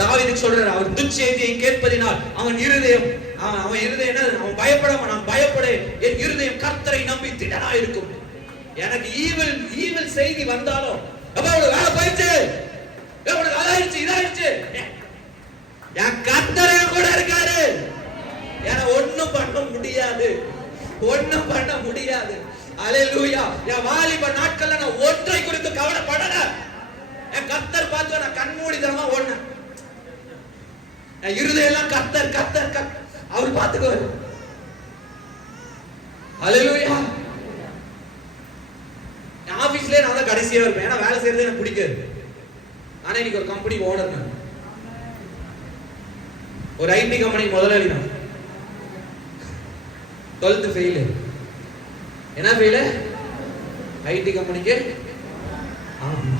தாவீதுக்கு சொல்றாரு, அவர் துச்செய்தியை கேட்பதினால் அவன் இருதயம் அவன் பயப்படாம, நான் பயப்பட என் இருதயம் கர்த்தரை நம்பி திடனா இருக்கும். எனக்கு ஈவில் செய்தி வந்தாலும் அவளோட வேலை போயிடுச்சு, அதாயிடுச்சு, இதாயிடுச்சு, என் கர்த்தரே கூட இருக்காரு, ஏன்னா ஒண்ணும் பண்ண முடியாது, ஒண்ணும் பண்ண முடியாது. அல்லேலூயா. என் வாலிப நாட்கள்ல நான் ஒன்றை குறித்து கவலைப்படல. என் கர்த்தர் பார்த்து நான் கண்மூடித்தனமா ஓடுனேன். என் இருதயம் எல்லாம் கர்த்தர் கர்த்தர் கர்த்தர் அவர் பார்த்துக்குவாரு. அல்லேலூயா. என் ஆபீஸ்லயே நான் தான் கடைசியா இருப்பேன், ஏன்னா வேலை செய்யறது எனக்கு பிடிக்காது. ஆனா இன்னைக்கு ஒரு கம்பெனி ஓனர், நான் ஒரு ஐடி கம்பெனி முதலாளி, நான் 12th ஃபெயிலு. என்ன ஃபெயிலு? ஐடி கம்பெனிக்கு. ஆமா,